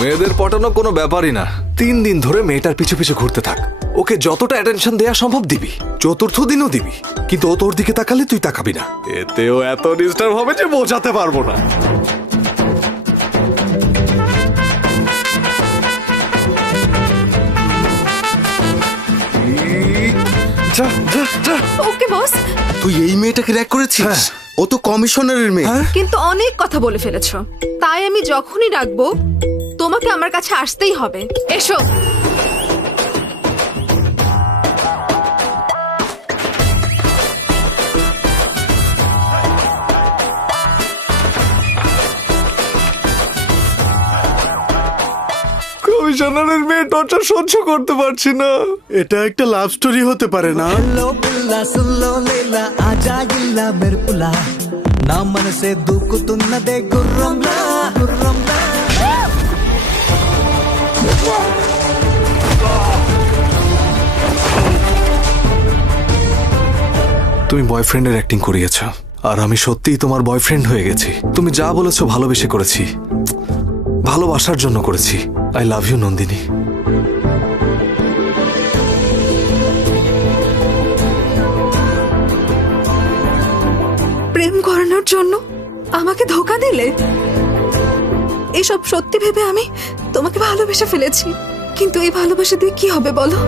মেয়েদের পটানো কোনো ব্যাপারই না। 3 দিন ধরে মেয়েটার পিছু পিছু ঘুরতে থাক, ওকে যতটা অ্যাটেনশন দেয়া সম্ভব দিবি, 4র্থ দিনও দিবি, কিন্তু ও তোর দিকে তাকালে তুই তাকাবি না। এতেও এত ডিস্টার্ব হবে যে বোঝাতে পারবো না। যা যা যা। ওকে বস, তুই এই মেয়েটাকে র্যাক করেছিস? হ্যাঁ। ও তো কমিশনারের মেয়ে। কিন্তু অনেক কথা বলে ফেলেছো, তাই আমি যখনই ডাকবো তোমাকে আমার কাছে আসতেই হবে। এসো। কমিশনারের মেয়ে টর্চার সহ্য করতে পারছি না। এটা একটা লাভ স্টোরি হতে পারে না? हेलो पिल्ला सुन लो लेला आजा गिल्ला मेरे पुला ना मन से दुख तुम न दे गुर्रम ला गुर्रम ला। তুমি বয়ফ্রেন্ডের অ্যাক্টিং করিয়েছ, আর আমি সত্যিই তোমার বয়ফ্রেন্ড হয়ে গেছি। তুমি যা বলেছো ভালোবেসে করেছি, ভালোবাসার জন্য করেছি। I love you Nandini. প্রেম করানোর জন্য আমাকে ধোকা দিলে? এসব সত্যি ভেবে আমি তোমাকে ভালোবেসে ফেলেছি, কিন্তু এই ভালোবাসা দিয়ে কি হবে বলো?